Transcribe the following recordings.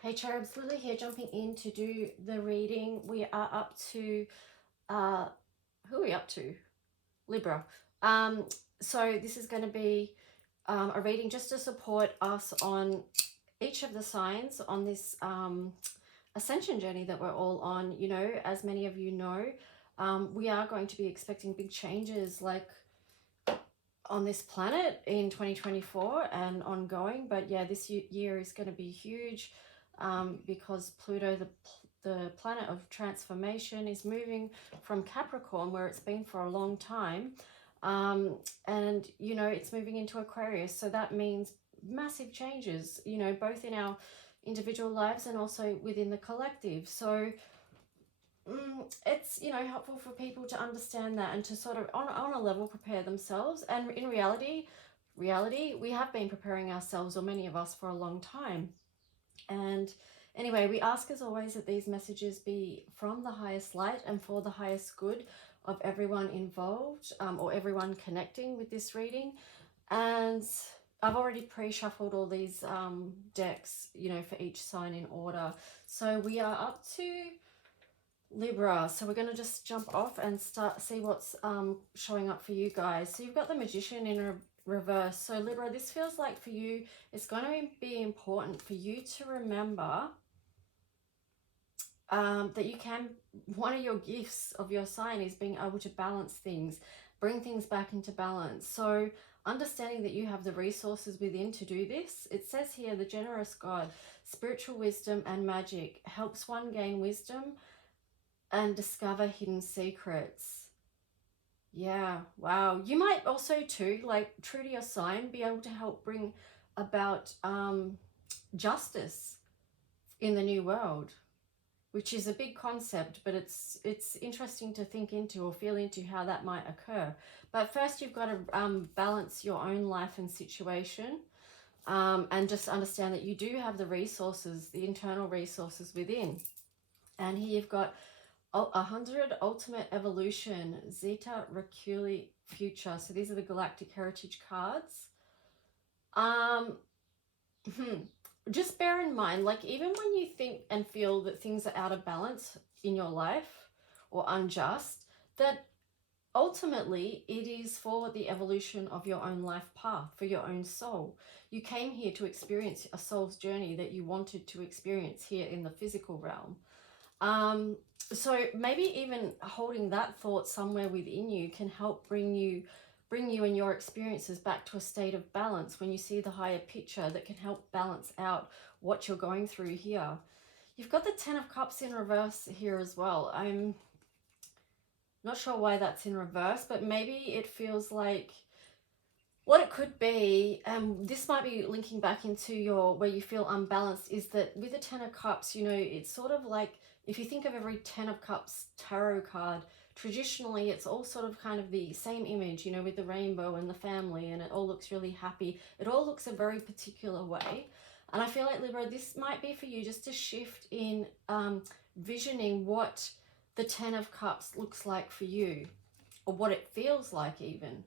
Hey cherubs, Lily here, jumping in to do the reading. We are up to, who are we up to? Libra. So this is going to be a reading just to support us on each of the signs on this ascension journey that we're all on. You know, as many of you know, we are going to be expecting big changes like on this planet in 2024 and ongoing. But yeah, this year is going to be huge because Pluto, the planet of transformation, is moving from Capricorn, where it's been for a long time, and you know, it's moving into Aquarius. So that means massive changes, you know, both in our individual lives and also within the collective. So it's, you know, helpful for people to understand that and to sort of on a level prepare themselves. And in reality we have been preparing ourselves, or many of us, for a long time. And anyway, we ask as always that these messages be from the highest light and for the highest good of everyone involved, or everyone connecting with this reading. And I've already pre-shuffled all these decks, you know, for each sign in order. So we are up to Libra, so we're going to just jump off and see what's showing up for you guys. So you've got the Magician in reverse. So Libra, this feels like for you, it's going to be important for you to remember that you can, one of your gifts of your sign is being able to balance things, bring things back into balance. So understanding that you have the resources within to do this. It says here, the generous God, spiritual wisdom and magic helps one gain wisdom and discover hidden secrets. Yeah, wow. You might also too, like true to your sign, be able to help bring about justice in the new world, which is a big concept, but it's interesting to think into or feel into how that might occur. But first you've got to balance your own life and situation, and just understand that you do have the resources, the internal resources within. And here you've got 100 ultimate evolution, Zeta Reculi future. So these are the galactic heritage cards. Just bear in mind, like, even when you think and feel that things are out of balance in your life or unjust, that ultimately it is for the evolution of your own life path, for your own soul. You came here to experience a soul's journey that you wanted to experience here in the physical realm. So maybe even holding that thought somewhere within you can help bring you and your experiences back to a state of balance when you see the higher picture that can help balance out what you're going through here. You've got the 10 of Cups in reverse here as well. I'm not sure why that's in reverse, but maybe it feels like what it could be, this might be linking back into your where you feel unbalanced, is that with the 10 of Cups, you know, it's sort of like, if you think of every 10 of Cups tarot card, traditionally it's all sort of kind of the same image, you know, with the rainbow and the family, and it all looks really happy. It all looks a very particular way. And I feel like, Libra, this might be for you just to shift in visioning what the 10 of Cups looks like for you, or what it feels like even.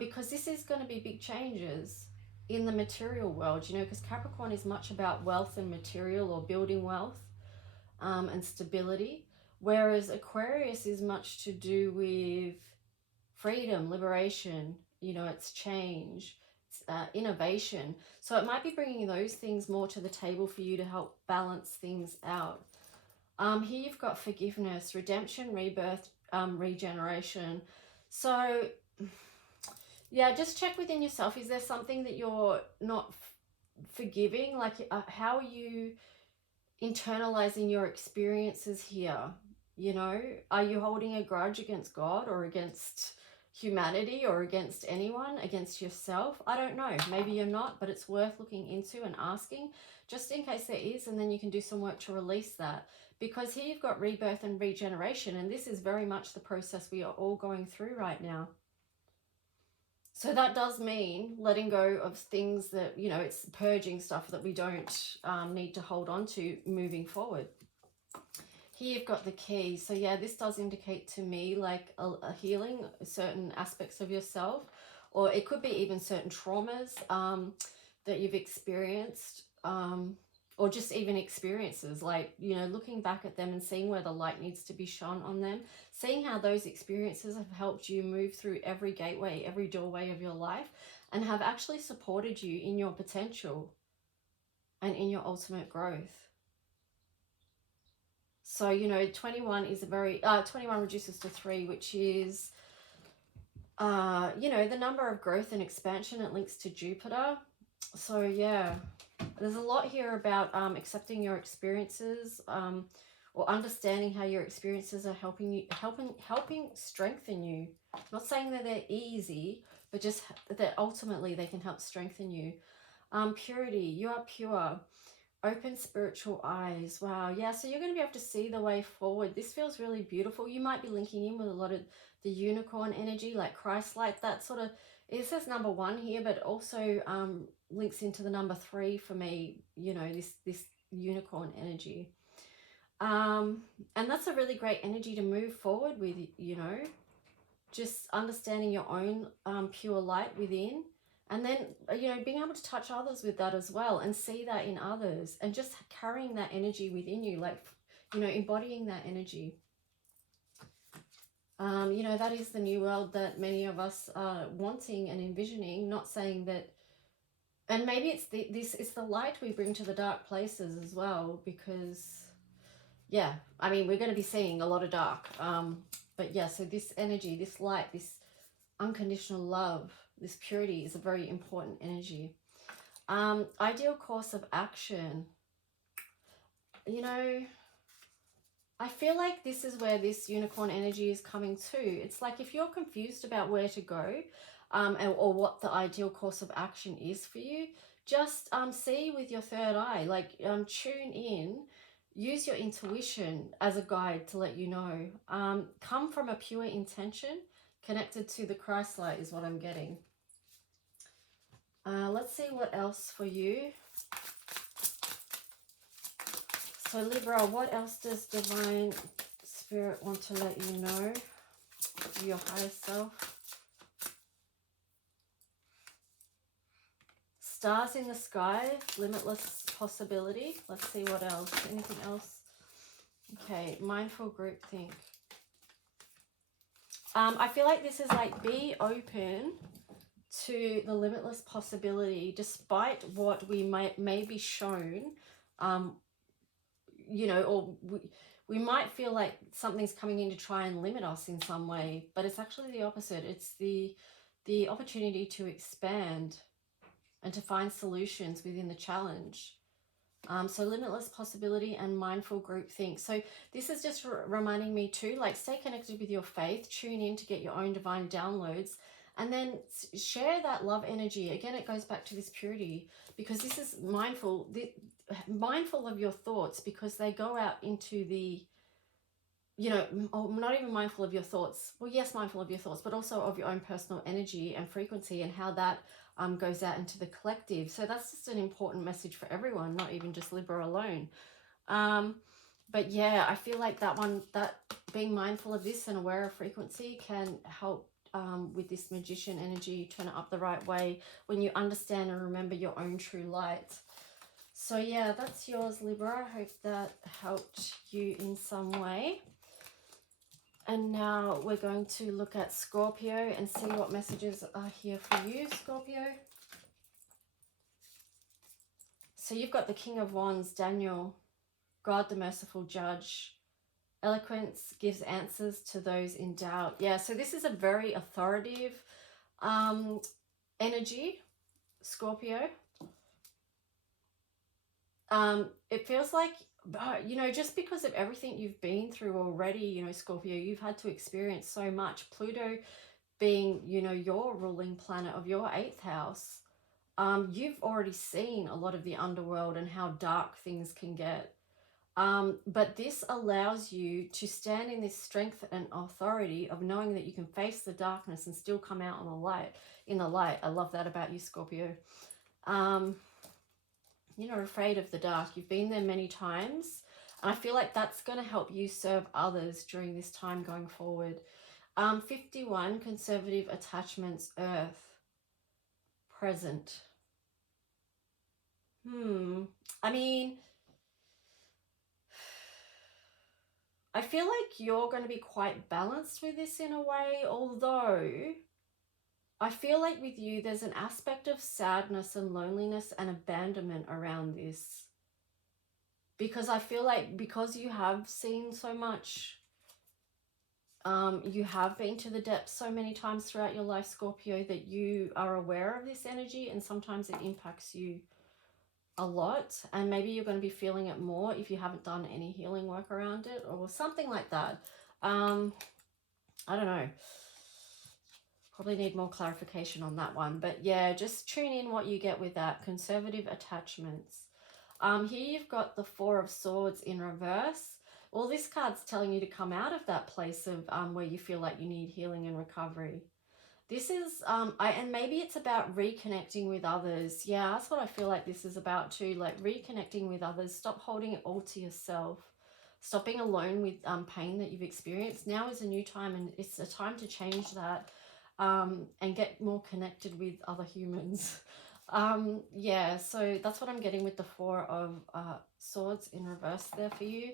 Because this is going to be big changes in the material world, you know, because Capricorn is much about wealth and material, or building wealth and stability, whereas Aquarius is much to do with freedom, liberation, you know, it's change, it's innovation. So it might be bringing those things more to the table for you to help balance things out. Here you've got forgiveness, redemption, rebirth, regeneration. So yeah, just check within yourself. Is there something that you're not forgiving? Like, how are you internalizing your experiences here? You know, are you holding a grudge against God, or against humanity, or against anyone, against yourself? I don't know. Maybe you're not, but it's worth looking into and asking, just in case there is, and then you can do some work to release that. Because here you've got rebirth and regeneration, and this is very much the process we are all going through right now. So that does mean letting go of things that, you know, it's purging stuff that we don't need to hold on to moving forward. Here you've got the key. So yeah, this does indicate to me like a healing certain aspects of yourself, or it could be even certain traumas that you've experienced. or just even experiences, like, you know, looking back at them and seeing where the light needs to be shone on them, seeing how those experiences have helped you move through every gateway, every doorway of your life, and have actually supported you in your potential and in your ultimate growth. So, you know, 21 is a very 21 reduces to 3, which is you know, the number of growth and expansion. It links to Jupiter. So yeah, there's a lot here about accepting your experiences, or understanding how your experiences are helping you, helping strengthen you. I'm not saying that they're easy, but just that ultimately they can help strengthen you. Purity, you are pure. Open spiritual eyes. Wow. Yeah, so you're going to be able to see the way forward. This feels really beautiful. You might be linking in with a lot of the unicorn energy, like Christ-like. That sort of, it says number 1 here, but also links into the number 3 for me, you know, this unicorn energy. And that's a really great energy to move forward with, you know, just understanding your own pure light within. And then, you know, being able to touch others with that as well and see that in others, and just carrying that energy within you, like, you know, embodying that energy. You know, that is the new world that many of us are wanting and envisioning, not saying that, and maybe it's it's the light we bring to the dark places as well, because, yeah, I mean, we're going to be seeing a lot of dark. But yeah, so this energy, this light, this unconditional love, this purity is a very important energy. Ideal course of action. You know, I feel like this is where this unicorn energy is coming to. It's like if you're confused about where to go, or what the ideal course of action is for you, just see with your third eye, like tune in, use your intuition as a guide to let you know. Come from a pure intention, connected to the Christ light is what I'm getting. Let's see what else for you. So Libra, what else does Divine Spirit want to let you know? Your higher self. Stars in the sky, limitless possibility. Let's see what else. Anything else? Okay, mindful groupthink. I feel like this is like, be open to the limitless possibility, despite what we may be shown, you know, or we might feel like something's coming in to try and limit us in some way, but it's actually the opposite. It's the opportunity to expand and to find solutions within the challenge. So limitless possibility and mindful groupthink. So this is just reminding me too, like, stay connected with your faith, tune in to get your own divine downloads, and then share that love energy. Again, it goes back to this purity, because this is mindful of your thoughts, because they go out into the, you know, not even mindful of your thoughts. Well, yes, mindful of your thoughts, but also of your own personal energy and frequency, and how that goes out into the collective. So that's just an important message for everyone, not even just Libra alone. But yeah, I feel like that being mindful of this and aware of frequency can help with this magician energy, turn it up the right way when you understand and remember your own true light. So yeah, that's yours, Libra. I hope that helped you in some way. And now we're going to look at Scorpio and see what messages are here for you, Scorpio. So you've got the King of Wands, Daniel, God the merciful judge. Eloquence gives answers to those in doubt. Yeah, so this is a very authoritative energy, Scorpio. It feels like, you know, just because of everything you've been through already, you know, Scorpio, you've had to experience so much. Pluto being, you know, your ruling planet of your 8th house, you've already seen a lot of the underworld and how dark things can get. But this allows you to stand in this strength and authority of knowing that you can face the darkness and still come out on the light. I love that about you, Scorpio. You're not afraid of the dark. You've been there many times. And I feel like that's going to help you serve others during this time going forward. 51, conservative attachments, Earth, present. I mean, I feel like you're going to be quite balanced with this in a way, although I feel like with you, there's an aspect of sadness and loneliness and abandonment around this. Because I feel like because you have seen so much, you have been to the depths so many times throughout your life, Scorpio, that you are aware of this energy, and sometimes it impacts you a lot, and maybe you're going to be feeling it more if you haven't done any healing work around it or something like that. I don't know. Probably need more clarification on that one. But yeah, just tune in what you get with that. Conservative attachments. Here you've got the Four of Swords in reverse. Well, this card's telling you to come out of that place of where you feel like you need healing and recovery. This is, and maybe it's about reconnecting with others. Yeah, that's what I feel like this is about too, like reconnecting with others. Stop holding it all to yourself. Stop being alone with pain that you've experienced. Now is a new time, and it's a time to change that and get more connected with other humans. Yeah, so that's what I'm getting with the Four of Swords in reverse there for you.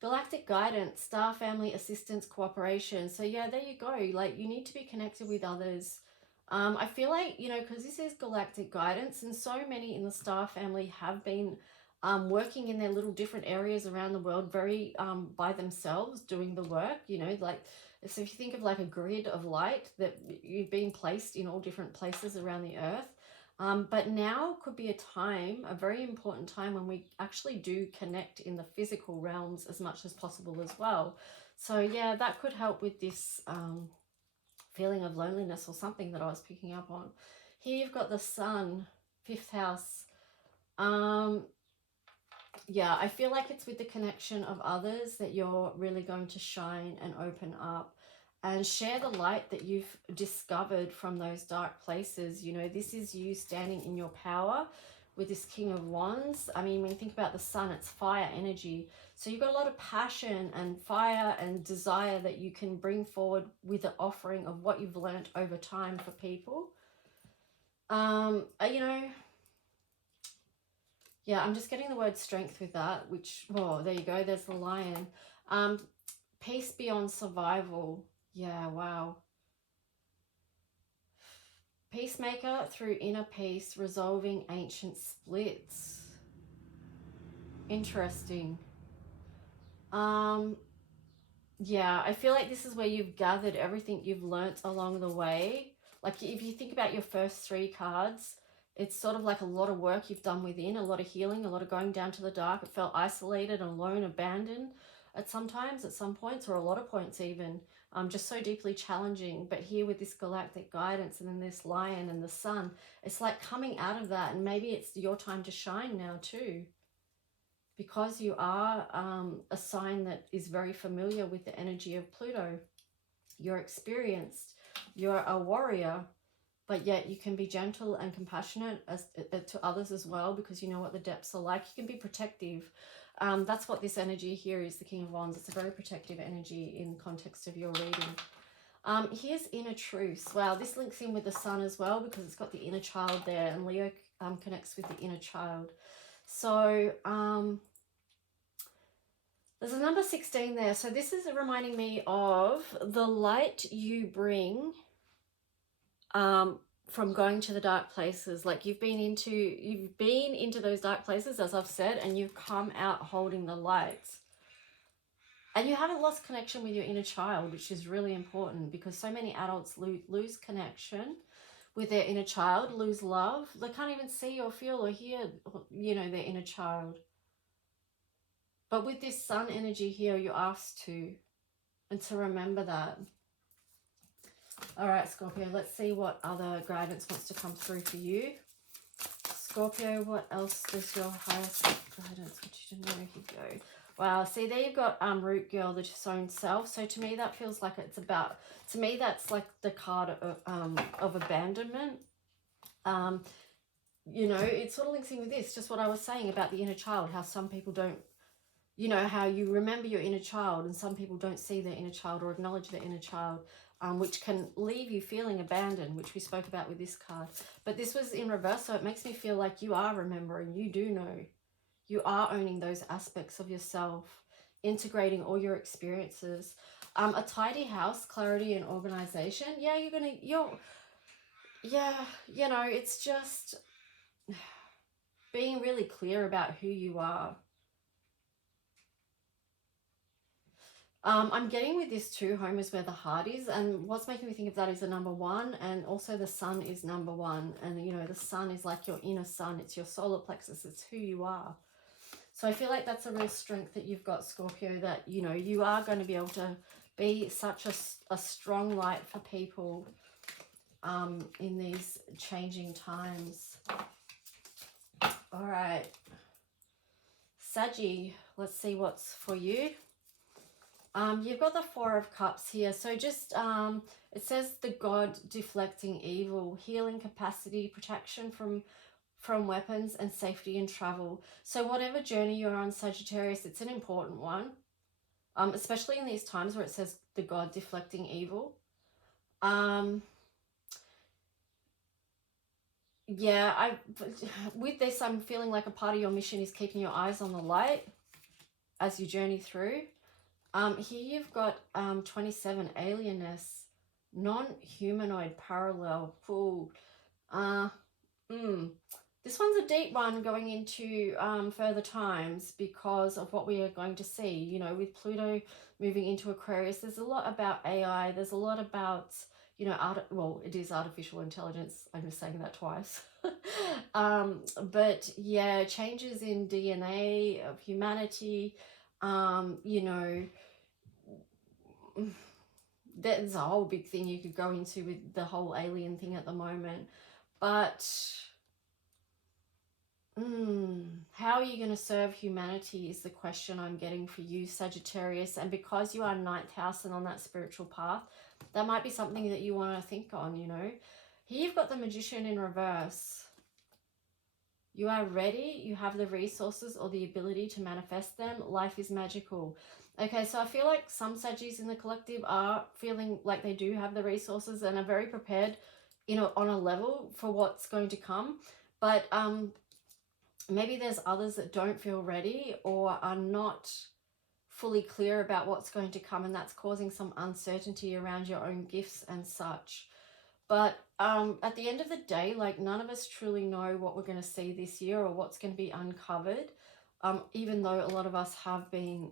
Galactic guidance, star family assistance, cooperation. So yeah, there you go. Like, you need to be connected with others. I feel like, you know, because this is galactic guidance, and so many in the star family have been working in their little different areas around the world, very by themselves, doing the work, you know, like, so if you think of like a grid of light that you've been placed in all different places around the earth. But now could be a time, a very important time, when we actually do connect in the physical realms as much as possible as well. So yeah, that could help with this feeling of loneliness or something that I was picking up on. Here you've got the Sun, 5th house. Yeah, I feel like it's with the connection of others that you're really going to shine and open up and share the light that you've discovered from those dark places. You know, this is you standing in your power with this King of Wands. I mean, when you think about the Sun, it's fire energy. So you've got a lot of passion and fire and desire that you can bring forward with the offering of what you've learned over time for people. You know, yeah, I'm just getting the word strength with that, which, oh, there you go. There's the Lion. Peace beyond survival. Yeah, wow. Peacemaker through inner peace, resolving ancient splits. Interesting. Yeah, I feel like this is where you've gathered everything you've learnt along the way. Like, if you think about your first 3 cards, it's sort of like a lot of work you've done within, a lot of healing, a lot of going down to the dark. It felt isolated, alone, abandoned at some points, or a lot of points even. Just so deeply challenging. But here with this galactic guidance and then this Lion and the Sun, it's like coming out of that, and maybe it's your time to shine now too. Because you are a sign that is very familiar with the energy of Pluto. You're experienced, you're a warrior, but yet you can be gentle and compassionate to others as well, because you know what the depths are like. You can be protective. That's what this energy here is, the King of Wands. It's a very protective energy in context of your reading. Here's inner truth. Wow, this links in with the Sun as well, because it's got the inner child there, and Leo connects with the inner child. So there's a number 16 there. So this is reminding me of the light you bring from going to the dark places. Like, you've been into those dark places, as I've said, and you've come out holding the light. And you haven't lost connection with your inner child, which is really important, because so many adults lose connection with their inner child, lose love. They can't even see or feel or hear, you know, their inner child. But with this Sun energy here, you're asked to, and to remember that. All right, Scorpio, let's see what other guidance wants to come through for you. Scorpio, what else does your highest guidance want you to know? Here you go. Wow, see, there you've got Root Girl, the Disowned Self. So to me, that feels like it's about, to me, that's like the card of abandonment. You know, it sort of links in with this, just what I was saying about the inner child, how some people don't, you know, how you remember your inner child and some people don't see their inner child or acknowledge their inner child, which can leave you feeling abandoned, which we spoke about with this card. But this was in reverse, so it makes me feel like you are remembering, you do know. You are owning those aspects of yourself, integrating all your experiences. A tidy house, clarity and organization. Yeah, yeah, you know, it's just being really clear about who you are. I'm getting with this too, home is where the heart is, and what's making me think of that is the number one, and also the sun is number one, and you know, the sun is like your inner sun, it's your solar plexus, it's who you are. So I feel like that's a real strength that you've got, Scorpio, that, you know, you are going to be able to be such a strong light for people in these changing times. All right, Saggy, let's see what's for you. You've got the Four of Cups here. So just, it says the God deflecting evil, healing capacity, protection from weapons, and safety in travel. So whatever journey you're on, Sagittarius, it's an important one. Especially in these times where it says the God deflecting evil. Yeah, with this, I'm feeling like a part of your mission is keeping your eyes on the light as you journey through. Here you've got 27, alienness, non-humanoid, parallel, full. This one's a deep one going into further times because of what we are going to see. You know, with Pluto moving into Aquarius, there's a lot about AI. There's a lot about, you know, well, it is artificial intelligence. I'm just saying that twice. But yeah, changes in DNA of humanity. You know, there's a whole big thing you could go into with the whole alien thing at the moment. But how are you going to serve humanity is the question I'm getting for you, Sagittarius. And because you are ninth house and on that spiritual path, that might be something that you want to think on, you know. Here you've got the Magician in reverse. You are ready. You have the resources or the ability to manifest them. Life is magical. Okay, so I feel like some Saggies in the collective are feeling like they do have the resources and are very prepared, you know, on a level for what's going to come. But maybe there's others that don't feel ready or are not fully clear about what's going to come, and that's causing some uncertainty around your own gifts and such. But at the end of the day, like, none of us truly know what we're going to see this year or what's going to be uncovered, even though a lot of us have been,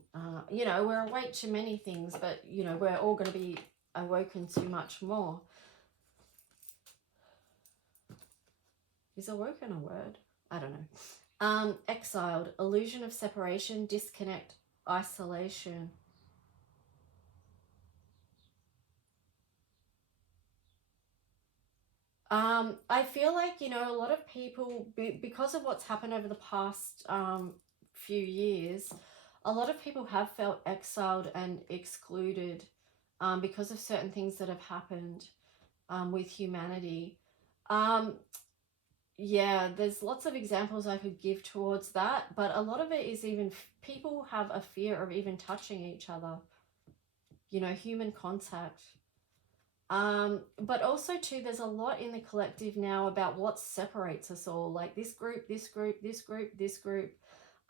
you know, we're awake to many things, but, you know, we're all going to be awoken to much more. Is awoken a word? I don't know. Exiled, illusion of separation, disconnect, isolation. I feel like, you know, a lot of people, because of what's happened over the past few years, a lot of people have felt exiled and excluded because of certain things that have happened with humanity. Yeah, there's lots of examples I could give towards that, but a lot of it is even people have a fear of even touching each other, you know, human contact. But also too, there's a lot in the collective now about what separates us all, like this group, this group, this group, this group.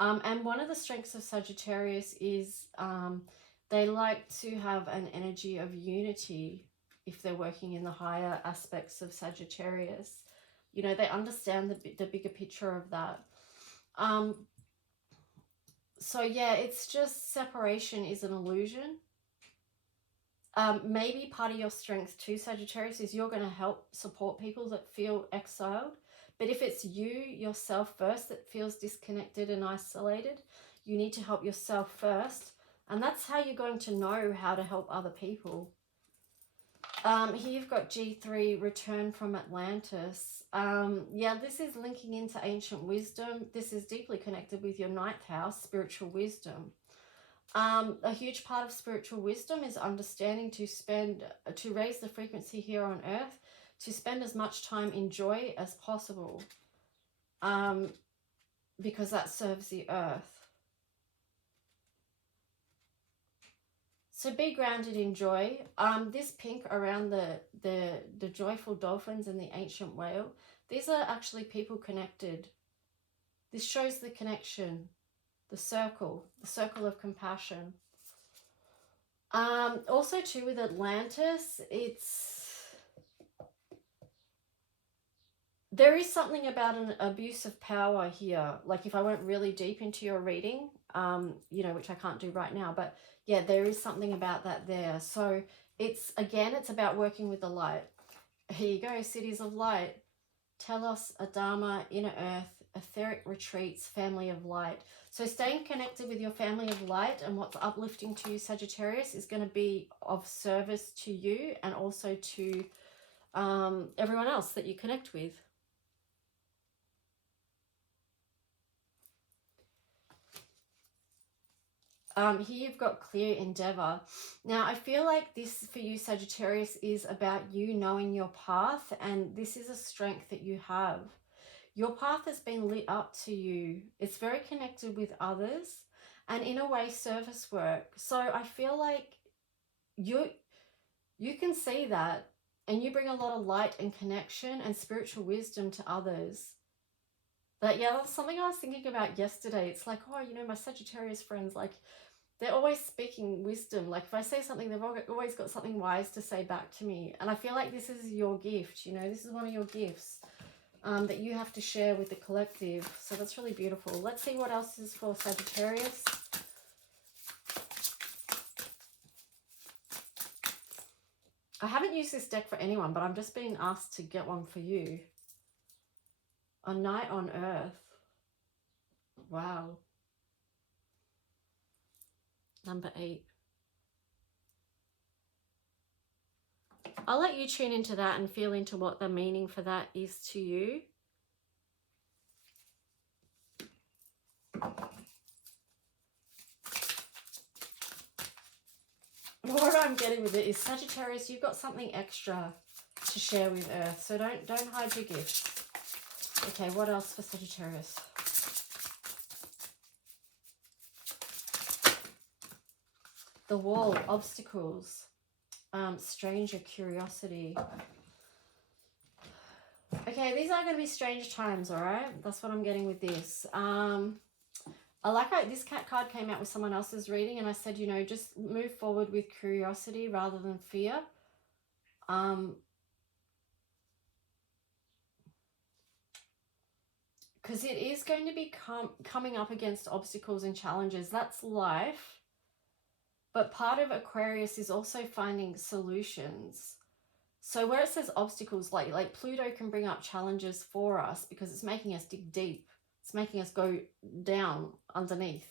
And one of the strengths of Sagittarius is they like to have an energy of unity if they're working in the higher aspects of Sagittarius. You know, they understand the bigger picture of that. So yeah, it's just separation is an illusion. Maybe part of your strength too, Sagittarius, is you're going to help support people that feel exiled. But if it's you, yourself first, that feels disconnected and isolated, you need to help yourself first. And that's how you're going to know how to help other people. Here you've got G3, return from Atlantis. Yeah, this is linking into ancient wisdom. This is deeply connected with your ninth house, spiritual wisdom. A huge part of spiritual wisdom is understanding to raise the frequency here on earth, to spend as much time in joy as possible, because that serves the earth. So be grounded in joy. This pink around the joyful dolphins and the ancient whale, these are actually people connected This shows the connection, the circle of compassion. Also too with Atlantis, there is something about an abuse of power here. Like if I went really deep into your reading, you know, which I can't do right now, but yeah, there is something about that there. So it's about working with the light. Here you go, cities of light. Telos, Adama, inner earth, etheric retreats, family of light. So staying connected with your family of light and what's uplifting to you, Sagittarius, is going to be of service to you and also to everyone else that you connect with. Here you've got clear endeavor. Now, I feel like this for you, Sagittarius, is about you knowing your path, and this is a strength that you have. Your path has been lit up to you. It's very connected with others and in a way service work. So I feel like you can see that, and you bring a lot of light and connection and spiritual wisdom to others. But yeah, that's something I was thinking about yesterday. It's like, oh, you know, my Sagittarius friends, like, they're always speaking wisdom. Like if I say something, they've always got something wise to say back to me. And I feel like this is your gift, you know, this is one of your gifts that you have to share with the collective. So that's really beautiful. Let's see what else is for Sagittarius. I haven't used this deck for anyone, but I'm just being asked to get one for you. A Night on Earth. Wow. Number 8. I'll let you tune into that and feel into what the meaning for that is to you. What I'm getting with it is, Sagittarius, you've got something extra to share with Earth, so don't hide your gifts. Okay, what else for Sagittarius? The Wall, obstacles, stranger curiosity. Okay, these are going to be strange times, all right? That's what I'm getting with this. I like how this cat card came out with someone else's reading, and I said, you know, just move forward with curiosity rather than fear. Because it is going to be coming up against obstacles and challenges. That's life. But part of Aquarius is also finding solutions. So where it says obstacles, like Pluto can bring up challenges for us because it's making us dig deep. It's making us go down underneath,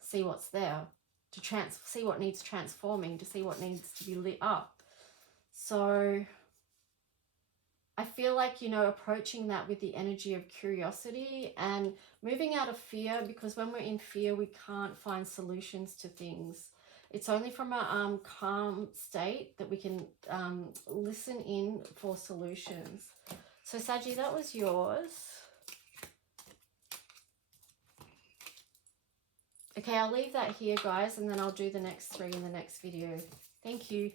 see what's there, to see what needs transforming, to see what needs to be lit up. So I feel like, you know, approaching that with the energy of curiosity and moving out of fear, because when we're in fear, we can't find solutions to things. It's only from a calm state that we can listen in for solutions. So, Saggy, that was yours. Okay, I'll leave that here, guys, and then I'll do the next 3 in the next video. Thank you.